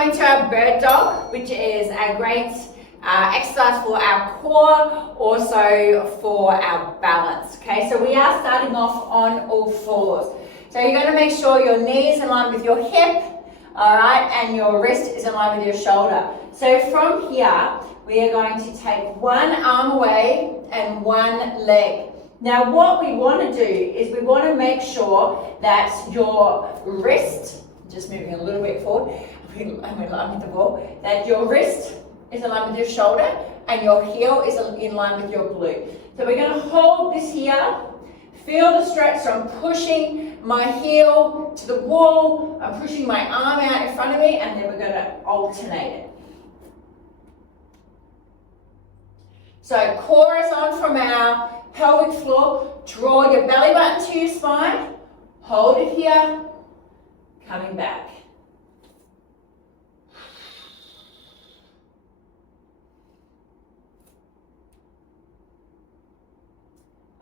coming to our bird dog, which is a great exercise for our core, also for our balance. Okay, so we are starting off on all fours. So you're going to make sure your knee is in line with your hip, all right, and your wrist is in line with your shoulder. So from here, we are going to take one arm away and one leg. Now what we want to do is we want to make sure that your wrist, just moving a little bit forward, I'm in line with the ball, that your wrist is in line with your shoulder and your heel is in line with your glute. So we're going to hold this here, feel the stretch. So I'm pushing my heel to the wall, I'm pushing my arm out in front of me, and then we're going to alternate it. So core is on from our pelvic floor. Draw your belly button to your spine. Hold it here. Coming back.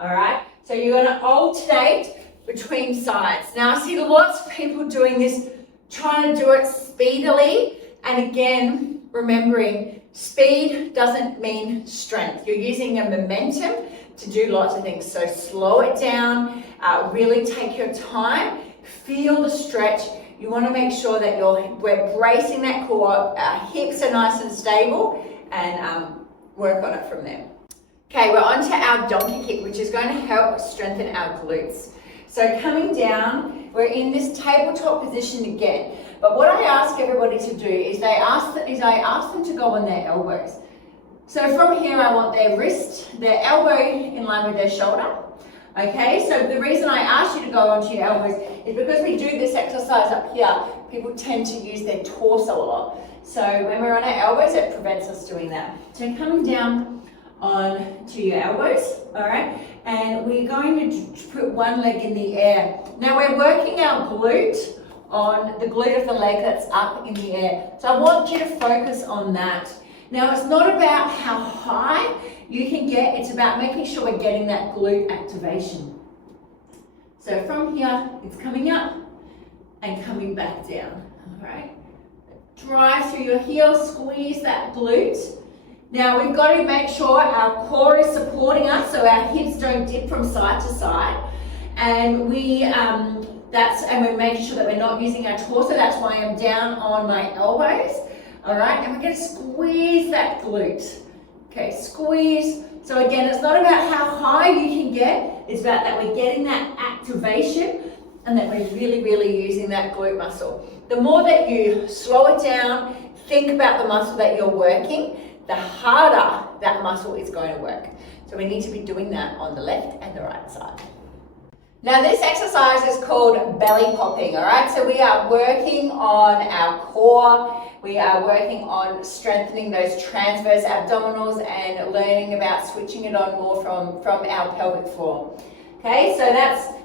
All right. So you're going to alternate between sides. Now I see lots of people doing this, trying to do it speedily. And again, remembering speed doesn't mean strength. You're using a momentum to do lots of things. So slow it down, really take your time, feel the stretch. You want to make sure that we're bracing that core, our hips are nice and stable, and work on it from there. Okay, we're on to our donkey kick, which is going to help strengthen our glutes. So coming down, we're in this tabletop position again. But what I ask everybody to do is I ask them to go on their elbows. So from here, I want their wrist, their elbow in line with their shoulder. Okay, so the reason I ask you to go onto your elbows is because we do this exercise up here, people tend to use their torso a lot. So when we're on our elbows, it prevents us doing that. So coming down on to your elbows, all right, and we're going to put one leg in the air. Now we're working our glute on the glute of the leg that's up in the air. So I want you to focus on that. Now it's not about how high you can get, it's about making sure we're getting that glute activation. So from here, it's coming up and coming back down, all right? Drive through your heels, squeeze that glute. Now we've got to make sure our core is supporting us so our hips don't dip from side to side. And we're making sure that we're not using our torso. That's why I'm down on my elbows. All right, and we're going to squeeze that glute. Okay, squeeze. So again, it's not about how high you can get. It's about that we're getting that activation and that we're really, really using that glute muscle. The more that you slow it down, think about the muscle that you're working, the harder that muscle is going to work. So we need to be doing that on the left and the right side. Now this exercise is called belly popping, all right? So we are working on our core, we are working on strengthening those transverse abdominals and learning about switching it on more from our pelvic floor. Okay,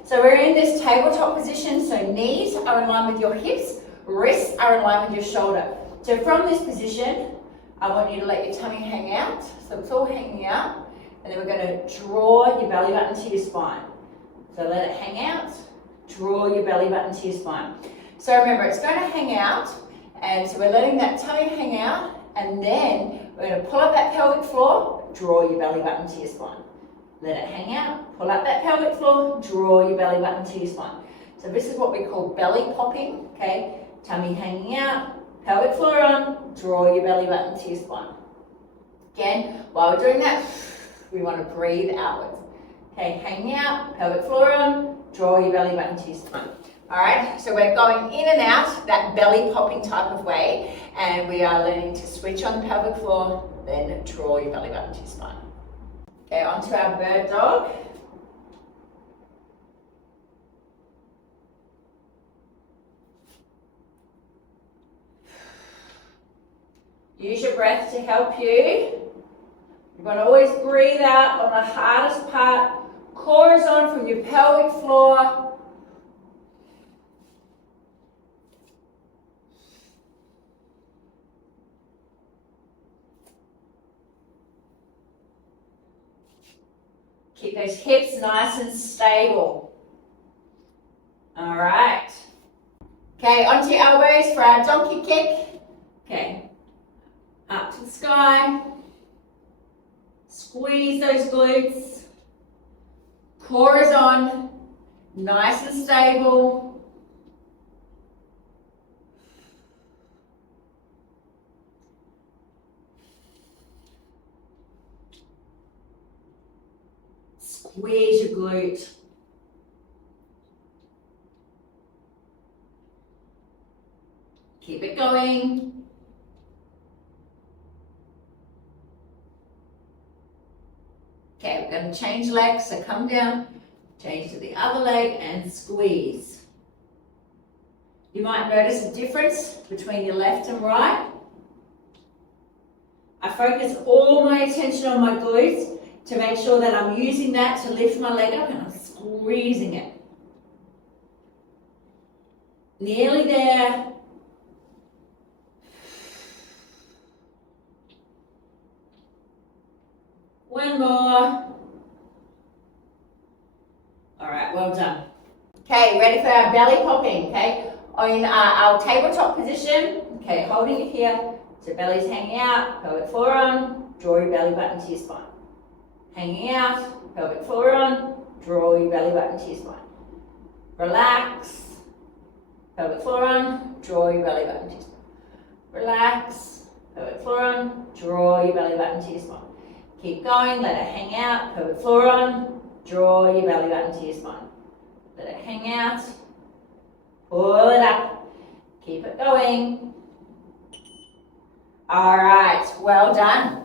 so we're in this tabletop position, so knees are in line with your hips, wrists are in line with your shoulder. So from this position, I want you to let your tummy hang out, so it's all hanging out, and then we're going to draw your belly button to your spine. So let it hang out, draw your belly button to your spine. So remember, it's going to hang out, and so we're letting that tummy hang out, and then we're going to pull up that pelvic floor, draw your belly button to your spine. Let it hang out, pull up that pelvic floor, draw your belly button to your spine. So this is what we call belly popping, okay? Tummy hanging out, pelvic floor on, draw your belly button to your spine. Again, while we're doing that, we want to breathe outwards. Okay, hanging out, pelvic floor on, draw your belly button to your spine. All right, so we're going in and out, that belly popping type of way, and we are learning to switch on the pelvic floor, then draw your belly button to your spine. Okay, onto our bird dog. Use your breath to help you. You've got to always breathe out on the hardest part. Core is on from your pelvic floor. Keep those hips nice and stable. All right. Okay, onto your elbows for our donkey kick. Okay, up to the sky. Squeeze those glutes. Core is on, nice and stable. Squeeze your glute. Keep it going. Okay, we're going to change legs, so come down, change to the other leg and squeeze. You might notice a difference between your left and right. I focus all my attention on my glutes to make sure that I'm using that to lift my leg up and I'm squeezing it. Nearly there. One more. All right, well done. Okay, ready for our belly popping, okay? On our tabletop position, okay, holding it here, so belly's hanging out, pelvic floor on, draw your belly button to your spine. Hanging out, pelvic floor on, draw your belly button to your spine. Relax, pelvic floor on, draw your belly button to your spine. Relax, pelvic floor on, draw your belly button to your spine. Keep going, let it hang out, pelvic floor on, draw your belly button to your spine. Let it hang out, pull it up, keep it going. All right, well done.